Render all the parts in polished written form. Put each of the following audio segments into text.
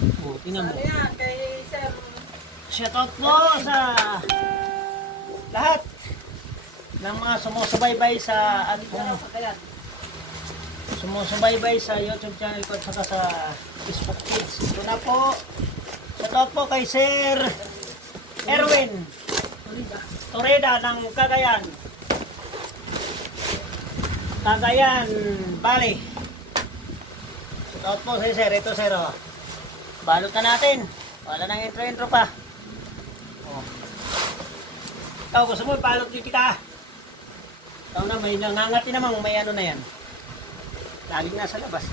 Oh, tingnan mo. Ano yan? Kay Sir. Shout out po sa lahat ng mga sumusubaybay sa sumusubaybay sa YouTube channel ko at saka sa Facebook page. Ito na po. Shout out po kay Sir Erwin Toreda ng Cagayan. Cagayan Valley. Shout out po si Sir. Ito Sir. Oh. Balot na natin. Wala nang intro pa. Oh. Ikaw gusto mo balot din kita. Ikaw na may nangangati namang may ano na yan. Laging nasa labas.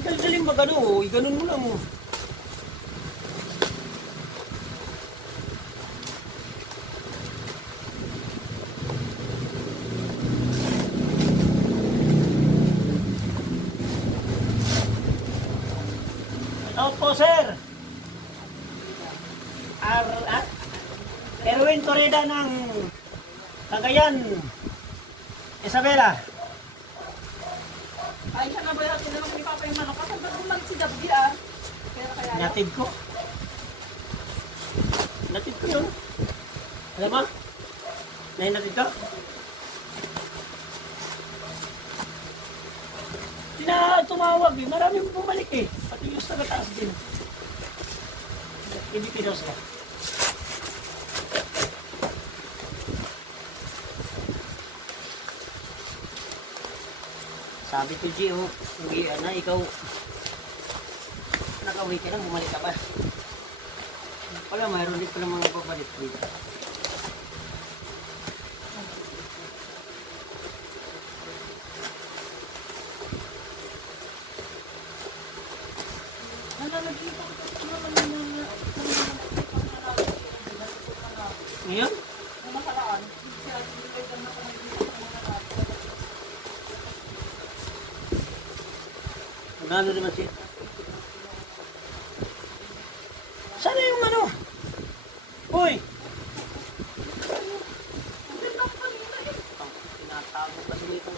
Dali-dali mag ano, iganon mo lang. Hello po sir. Erwin Toreda ng Cagayan Isabela. Ay, siya nga ba yung tinanong ni Papa yung manok? Kasi ba't man si Dabdi ah? Kaya Natid ko. Natid ko yun. Alam mo? Nahinatid ko? Tumawag eh. Marami bumalik eh. Pati yung sa taas din. Hindi pinos ka. Sabi ko, Gio, hindi na, ikaw naka-uwi ka na, bumalik ka ba? Wala, mayroon din pala mga babalik dito. Ngayon? Nalo naman siya. Sana yung ano? Uy! Tinatago pa dito.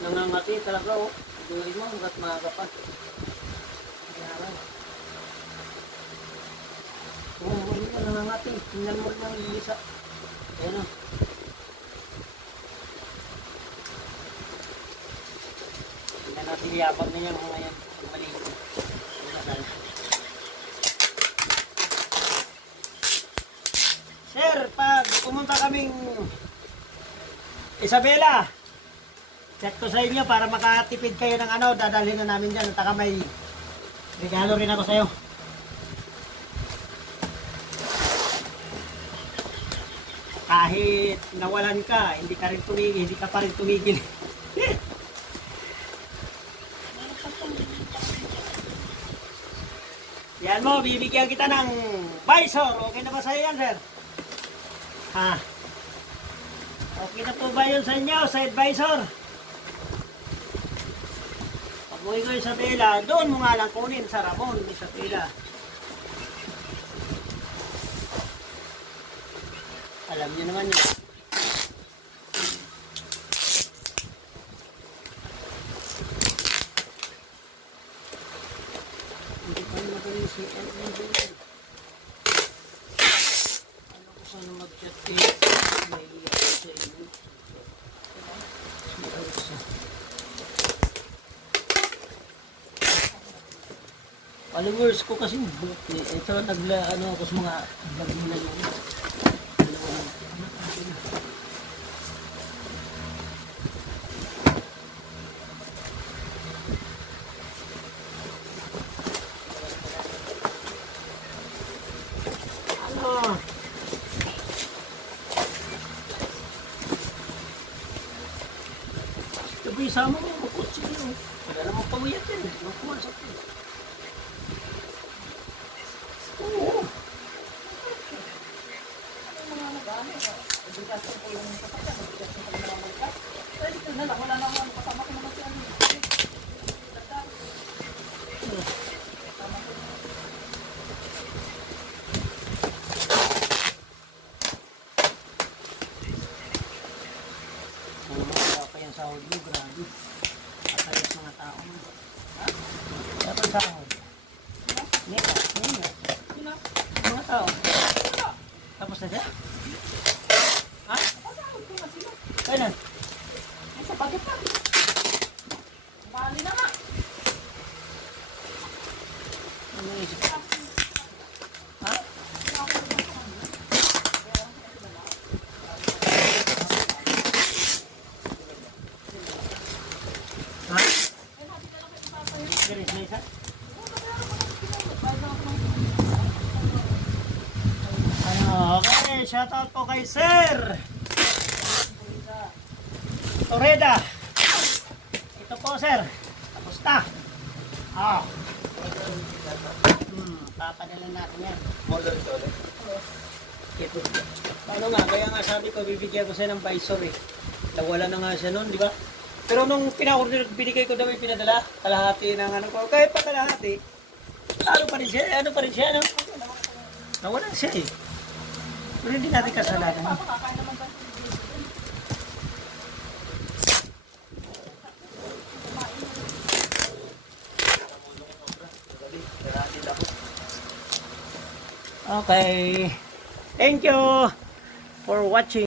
Nangangati talaga oh. Durin mo hanggat maaga pa. Oo, hindi ka nangangati. Tingnan mo lang yung isa. Ayan o. Tingnan natin yapag na niya mga yan. Maliit. Sir, pag pumunta kaming Isabela, check ko sa inyo para makatipid kayo ng ano, dadalhin na namin dyan. At saka may regalo rin ako sa'yo. Kahit nawalan ka, hindi ka rin tumigil, hindi ka pa rin tumigil. Yan mo, bibigyan kita ng visor. Okay na ba sa'yo yan, sir? Ha? Okay na po ba yun sa inyo, sa advisor? Pag uwi ko sa Isabela, doon mo nga lang kunin sa Ramon, Isabela. Alam niyo naman yun. Hindi pa naman kami si Edwin. Ano ko sana mag-chat kayo? May iyak ko sa inyo. Si Elsa. Followers ko kasi ito ano ako sa mga vlog nila yun. Tapi sama mo, makutsi yun. Wala namang pawiyat yan. Makumasak yun. Oo. Mga nagano, obligasyon ko yung kasakyan, obligasyon ko yung mga magkas. Pwede ko na lang, wala naman, kasama ko naman siya. yung sahod mo, grabe. At ayos mga tao mo. Ha? Kaya pa yung sahod. Nila, nila. Sino? Mga tao. Sino? Tapos na siya? Ha? Pasahod ko na sila. Kailan? Ay, sa bagay pa. Bali na nga. Ano isip? Ha? Ha? Bilis na isa? Ano, okay, shoutout po kay Sir Torreda. Ito po, sir. Tapos na. Ah. Papadalhin natin yan. Model ito ulit. Ito. Paano nga, kaya nga sabi ko, bibigyan ko siya ng visor eh. Nawala na nga siya noon, di ba? Pero nung pina-order, binigay ko daw yung pinadala, kalahati ng ano ko. Kahit pa kalahati, ano pa rin siya, ano? Nawala siya eh. Pero hindi natin kasalanan. Papakakain naman ba? Okay. Thank you for watching.